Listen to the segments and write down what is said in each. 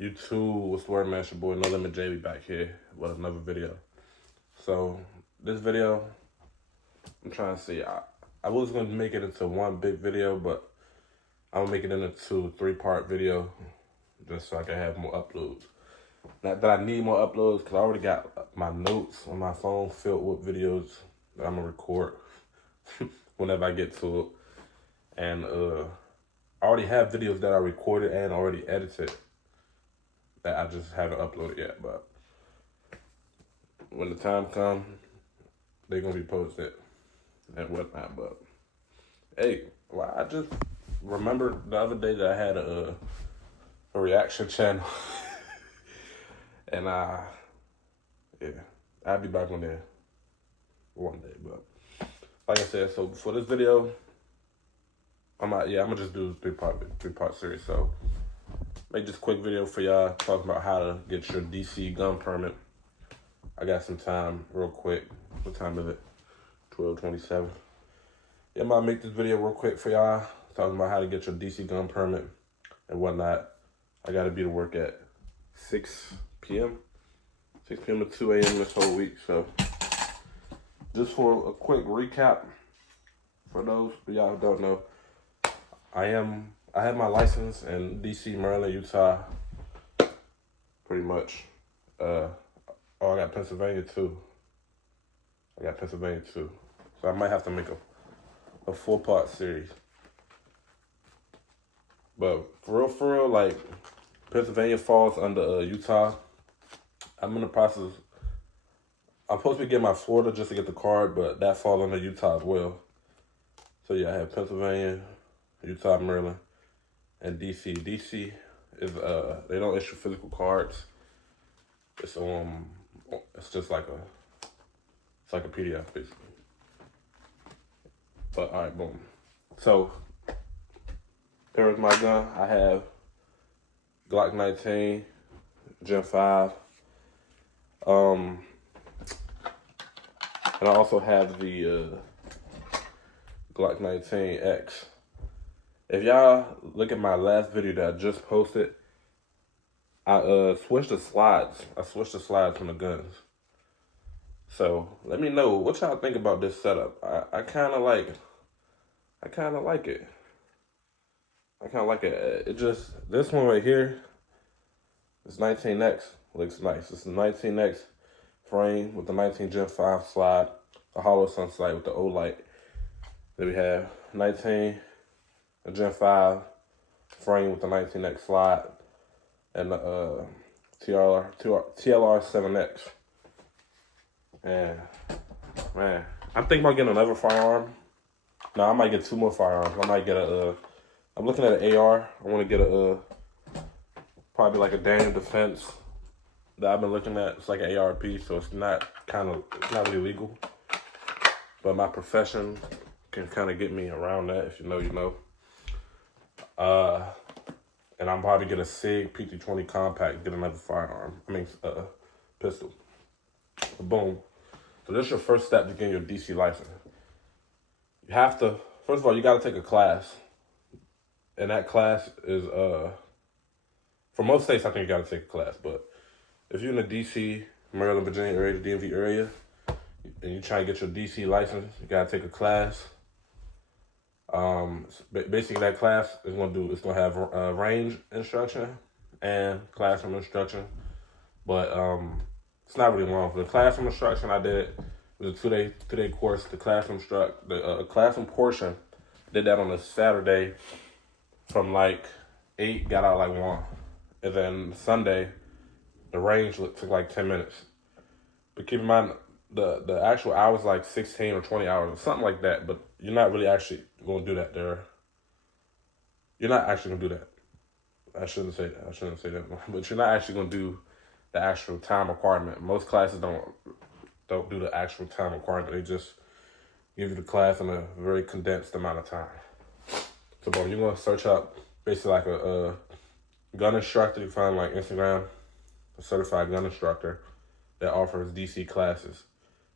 YouTube, what's the word, man? It's your boy No Limit JB back here with another video. So this video, I'm trying to see. I was gonna make it into one big video, but I'm gonna make it into a 3-part video just so I can have more uploads. Not that I need more uploads, because I already got my notes on my phone filled with videos that I'm gonna record whenever I get to it. And I already have videos that I recorded and already edited that I just haven't uploaded yet, but when the time comes, they're gonna be posted and whatnot. But hey, well, I just remembered the other day that I had a reaction channel, and yeah, I'll be back on there one day. But like I said, so for this video, I'm gonna just do a three-part series. So make this quick video for y'all talking about how to get your DC gun permit. I got some time real quick. What time is it? 12:27. Yeah, I'm gonna make this video real quick for y'all talking about how to get your DC gun permit and whatnot. I gotta be to work at 6 p.m. 6 p.m. to 2 a.m. this whole week. So just for a quick recap, for those of y'all who don't know, I have my license in DC, Maryland, Utah, pretty much. I got Pennsylvania too. So I might have to make a 4-part series. But for real, like, Pennsylvania falls under Utah. I'm in the process. I'm supposed to be getting my Florida just to get the card, but that falls under Utah as well. So yeah, I have Pennsylvania, Utah, Maryland, and DC. DC is they don't issue physical cards. It's just like a PDF basically. But all right, boom. So here's my gun. I have Glock 19, Gen 5. And I also have the Glock 19X. If y'all look at my last video that I just posted, I switched the slides. I switched the slides from the guns. So let me know what y'all think about this setup. I kind of like it. I kind of like it. It just, this one right here, this 19X looks nice. It's a 19X frame with the 19 Gen 5 slide, a hollow sun sight with the O light. Then we have 19 Gen 5 frame with the 19X slide and the TLR 7X. And man, I'm thinking about getting another firearm. No, I might get 2 more firearms. I might get I'm looking at an AR. I want to get probably like a Daniel Defense that I've been looking at. It's like an ARP, so it's not really legal. But my profession can kind of get me around that. If you know, you know. And I'm probably get a SIG PT-20 compact, get another firearm. Pistol. Boom. So this is your first step to getting your DC license. You have to, first of all, you got to take a class. And that class is, for most states, I think you got to take a class. But if you're in the DC, Maryland, Virginia area, the DMV area, and you're trying to get your DC license, you got to take a class. Basically, that class is going to have range instruction and classroom instruction. But it's not really long. For the classroom instruction, I did it was a two-day course. The classroom classroom portion, did that on a Saturday from like 8, got out like 1. And then Sunday, the range took like 10 minutes. But keep in mind, the actual hours like 16 or 20 hours or something like that. But you're not really actually going to do that there. You're not actually going to do that. I shouldn't say that. But you're not actually going to do the actual time requirement. Most classes don't do the actual time requirement. They just give you the class in a very condensed amount of time. So, boom, you're going to search up basically like a gun instructor. You find like Instagram, a certified gun instructor that offers DC classes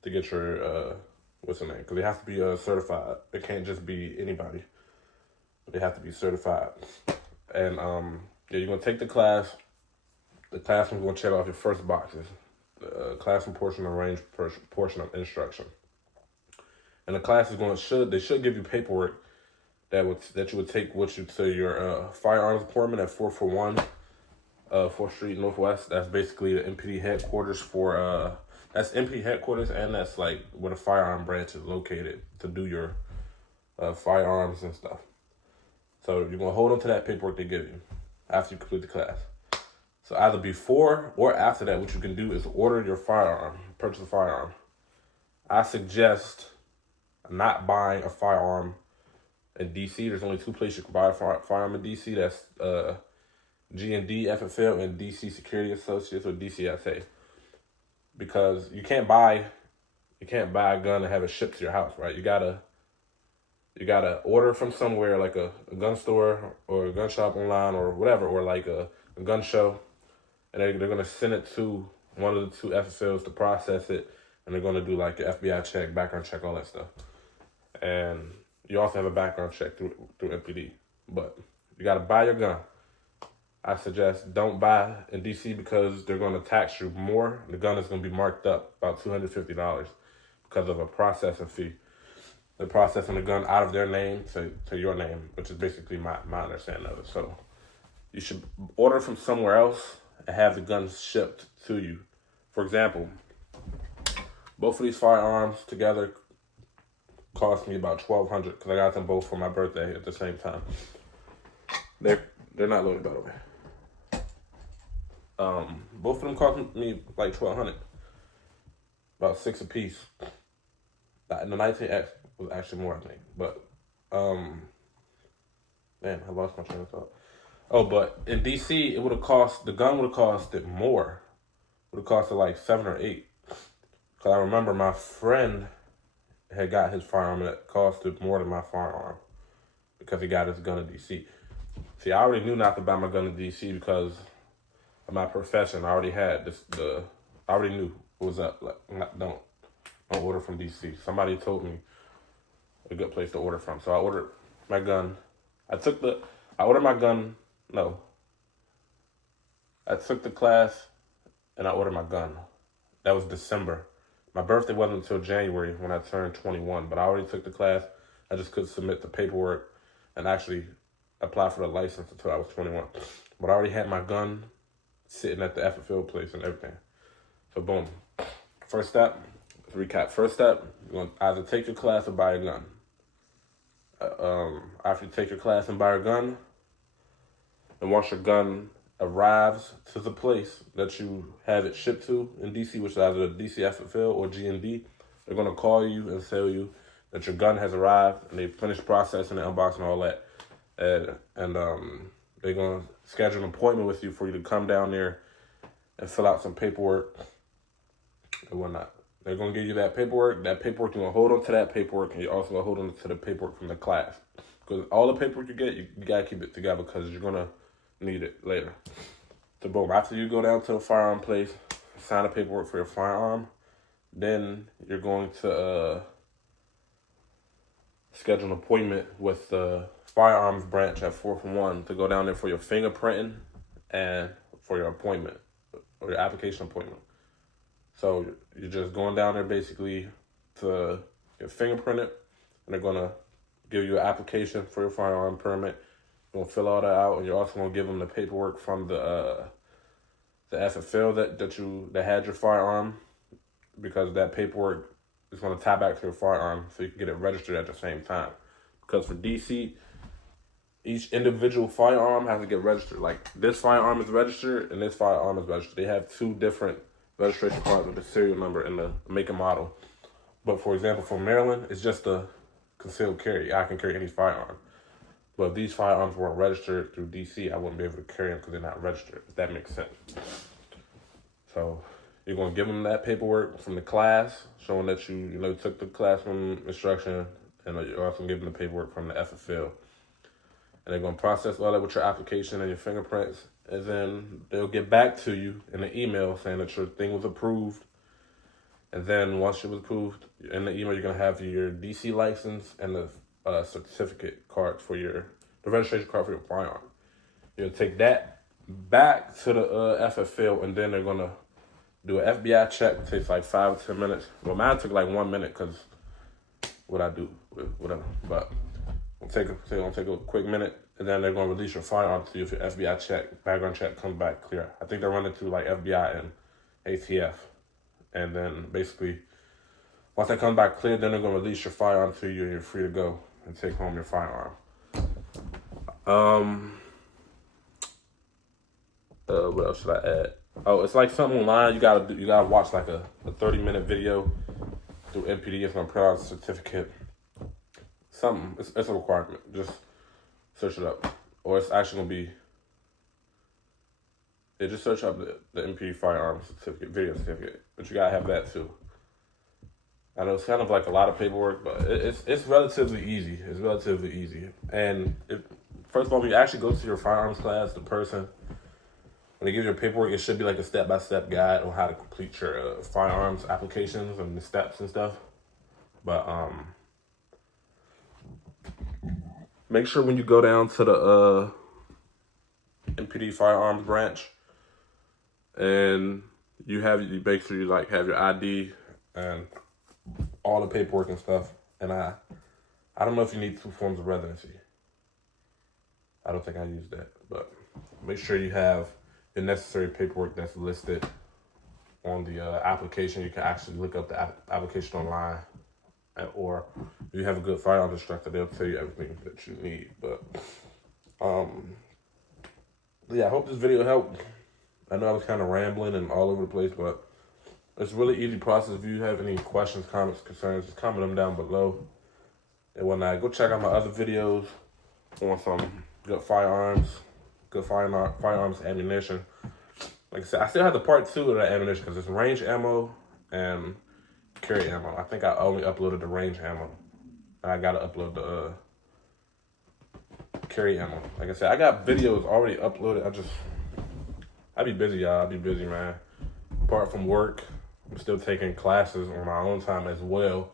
to get your, what's the name? Because they have to be certified. It can't just be anybody. They have to be certified. And yeah, you're going to take the class. The classroom's going to check off your first boxes. The classroom portion and range portion of instruction. And the class is they should give you paperwork that you would take with you to your firearms appointment at 441 4th Street Northwest. That's basically the MPD headquarters that's MPD headquarters, and that's like where the firearm branch is located to do your firearms and stuff. So you're going to hold on to that paperwork they give you after you complete the class. So either before or after that, what you can do is order your firearm, purchase a firearm. I suggest not buying a firearm in DC. There's only two places you can buy a firearm in DC. That's G&D FFL and DC Security Associates, or DCSA. Because you can't buy a gun and have it shipped to your house, right? You gotta order from somewhere, like a gun store or a gun shop online or whatever, or like a gun show. And they're going to send it to one of the two FFLs to process it. And they're going to do like an FBI check, background check, all that stuff. And you also have a background check through MPD. But you got to buy your gun. I suggest don't buy in DC because they're going to tax you more. The gun is going to be marked up about $250 because of a processing fee. They're processing the gun out of their name to your name, which is basically my understanding of it. So you should order from somewhere else and have the guns shipped to you. For example, both of these firearms together cost me about $1,200 because I got them both for my birthday at the same time. They're not loaded, by the way. Both of them cost me like $1,200, about $6 a piece. And the 19X was actually more, I think. But man, I lost my train of thought. Oh, but in DC, the gun would have costed more. Would have costed like $7 or $8. Because I remember my friend had got his firearm and it costed more than my firearm because he got his gun in DC. See, I already knew not to buy my gun in DC because of my profession. I already had I already knew what was up. Like, don't order from DC. Somebody told me a good place to order from. So I ordered my gun. I took the class and I ordered my gun. That was December. My birthday wasn't until January when I turned 21, but I already took the class. I just couldn't submit the paperwork and actually apply for the license until I was 21. But I already had my gun sitting at the FFL place and everything. So boom. First step, let's recap. First step, you're going to either take your class or buy a gun. After you take your class and buy a gun, and once your gun arrives to the place that you have it shipped to in DC, which is either the DC FFL or G&D, they're going to call you and tell you that your gun has arrived and they finished processing it, unboxing, all that. And they're going to schedule an appointment with you for you to come down there and fill out some paperwork and whatnot. They're going to give you that paperwork. That paperwork, you're going to hold on to that paperwork, and you're also going to hold on to the paperwork from the class. Because all the paperwork you get, you got to keep it together because you're going to need it later. So boom, after you go down to the firearm place, sign the paperwork for your firearm, then you're going to schedule an appointment with the firearms branch at 441 to go down there for your fingerprinting and for your appointment, or your application appointment. So you're just going down there basically to get fingerprinted, and they're going to give you an application for your firearm permit. You're going to fill all that out, and you're also going to give them the paperwork from the FFL that had your firearm, because that paperwork is going to tie back to your firearm so you can get it registered at the same time. Because for DC, each individual firearm has to get registered. Like, this firearm is registered and this firearm is registered. They have two different registration cards with the serial number and the make and model. But for example, for Maryland, it's just a concealed carry. I can carry any firearm. But if these firearms weren't registered through DC, I wouldn't be able to carry them because they're not registered, if that makes sense. So you're going to give them that paperwork from the class, showing that you took the classroom instruction, and you're also going to give them the paperwork from the FFL. And they're going to process all that with your application and your fingerprints. And then they'll get back to you in an email saying that your thing was approved. And then once it was approved, in the email, you're going to have your DC license and the certificate card for the registration card for your firearm. You'll take that back to the FFL, and then they're gonna do an FBI check. It takes like 5 or 10 minutes. Well, mine took like 1 minute because what I do, whatever. But it'll take a quick minute, and then they're gonna release your firearm to you if your FBI check, background check comes back clear. I think they're running through like FBI and ATF, and then basically once that comes back clear, then they're gonna release your firearm to you, and you're free to go and take home your firearm. What else should I add? Oh, it's like something online. You gotta watch like a 30-minute video through MPD. It's gonna print out a certificate. Something. It's a requirement. Just search it up, or it's actually gonna be. Yeah, just search up the MPD firearm certificate, video certificate. But you gotta have that too. I know it's kind of like a lot of paperwork, but it's relatively easy. It's relatively easy. And first of all, when you actually go to your firearms class, the person, when they give you your paperwork, it should be like a step-by-step guide on how to complete your firearms applications and the steps and stuff. But make sure when you go down to the MPD firearms branch, and you make sure you like have your ID and all the paperwork and stuff. And I don't know if you need 2 forms of residency. I don't think I used that, but make sure you have the necessary paperwork that's listed on the application. You can actually look up the application online, or if you have a good firearms instructor, they'll tell you everything that you need. But yeah, I hope this video helped. I know I was kind of rambling and all over the place, but it's a really easy process. If you have any questions, comments, concerns, just comment them down below. And when I go check out my other videos on some good firearms, firearms ammunition. Like I said, I still have the part 2 of that ammunition because it's range ammo and carry ammo. I think I only uploaded the range ammo. I gotta upload the carry ammo. Like I said, I got videos already uploaded. I be busy, y'all. I be busy, man. Apart from work, I'm still taking classes on my own time as well.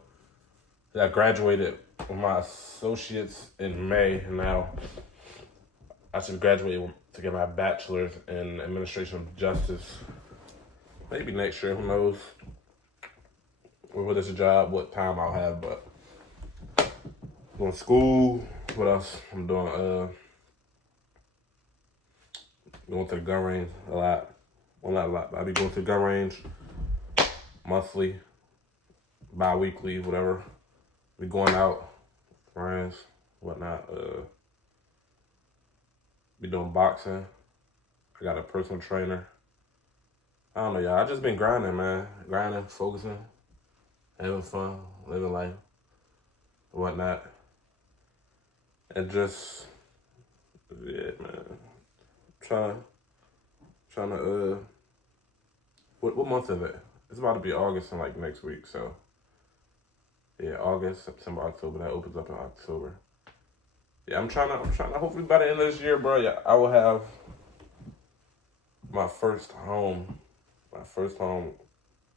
I graduated with my associates in May, and now I should graduate to get my bachelor's in administration of justice. Maybe next year, who knows? Whether it's a job, what time I'll have, but going to school. What else? I'm doing going to the gun range a lot. Well, not a lot, but I'll be going to the gun range monthly, bi-weekly, whatever. Be going out, friends, whatnot. Be doing boxing. I got a personal trainer. I don't know, y'all. I just been grinding, man. Grinding, focusing, having fun, living life, whatnot. And just, yeah, man. Trying to, what month is it? It's about to be August in like next week, so. Yeah, August, September, October. That opens up in October. Yeah, I'm trying to hopefully by the end of this year, bro, yeah, I will have my first home.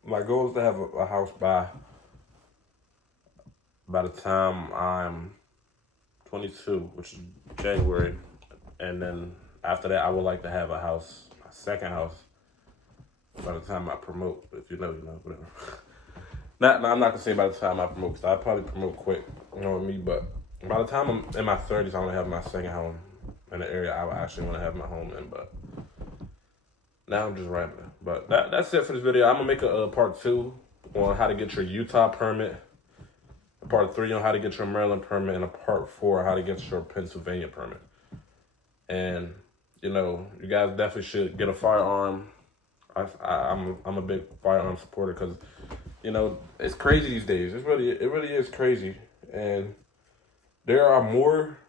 My goal is to have a house by the time I'm 22, which is January. And then after that, I would like to have a house, my second house, by the time I promote. If you know, whatever. I'm not gonna say by the time I promote, because I'll probably promote quick, you know what I mean? But by the time I'm in my 30s, I want to have my second home in the area I would actually want to have my home in. But now I'm just rambling. But that's it for this video. I'm gonna make a part 2 on how to get your Utah permit, a part 3 on how to get your Maryland permit, and a part 4 on how to get your Pennsylvania permit. And you guys definitely should get a firearm. I'm a big firearm supporter because it's crazy these days. It really is crazy. And there are more,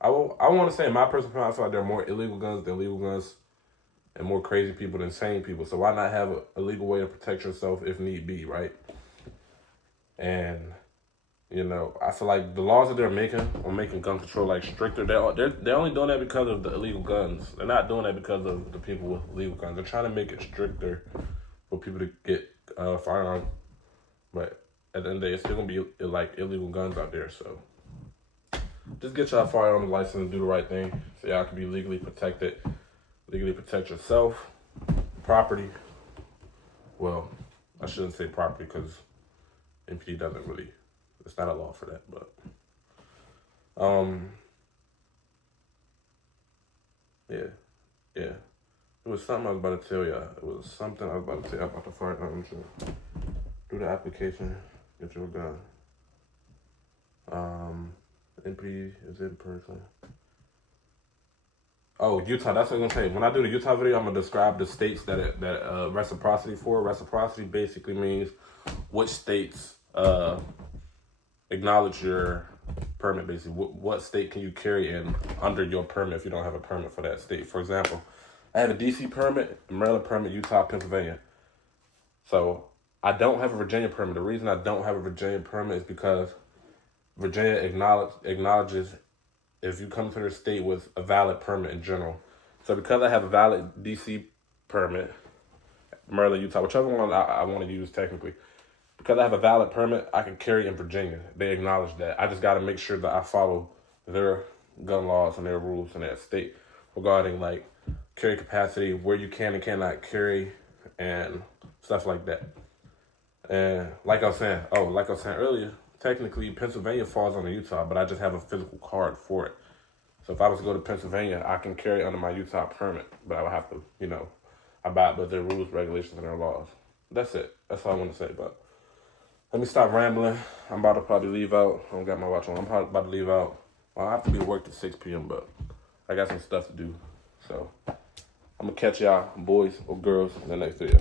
I want to say in my personal opinion, I feel like there are more illegal guns than legal guns, and more crazy people than sane people. So why not have a legal way to protect yourself if need be, right? And I feel like the laws that they're making are making gun control like stricter. They're only doing that because of the illegal guns. They're not doing that because of the people with legal guns. They're trying to make it stricter for people to get firearms. But at the end of the day, it's still gonna be like illegal guns out there. So just get y'all firearms license and do the right thing so y'all can be legally protected. legally protect yourself, property. Well, I shouldn't say property because MPD doesn't really, it's not a law for that, but yeah. It was something I was about to tell y'all. It was something I was about to tell y'all about the firearm. Do the application, get your gun. MPD is in person. Oh, Utah, that's what I'm gonna say. When I do the Utah video, I'm gonna describe the states that reciprocity for. Reciprocity basically means which states acknowledge your permit, basically. What state can you carry in under your permit if you don't have a permit for that state? For example, I have a DC permit, a Maryland permit, Utah, Pennsylvania. So I don't have a Virginia permit. The reason I don't have a Virginia permit is because Virginia acknowledges if you come to the state with a valid permit in general. So because I have a valid DC permit, Maryland, Utah, whichever one I want to use technically, because I have a valid permit, I can carry in Virginia. They acknowledge that. I just got to make sure that I follow their gun laws and their rules in that state regarding like carry capacity, where you can and cannot carry, and stuff like that. And like I was saying earlier, technically Pennsylvania falls under Utah, but I just have a physical card for it. So if I was to go to Pennsylvania, I can carry under my Utah permit, but I would have to, abide by their rules, regulations, and their laws. That's it. That's all I want to say. But let me stop rambling. I'm about to probably leave out. I don't got my watch on. I'm probably about to leave out. Well, I have to be at work at 6 p.m., but I got some stuff to do. So I'm going to catch y'all, boys or girls, in the next video.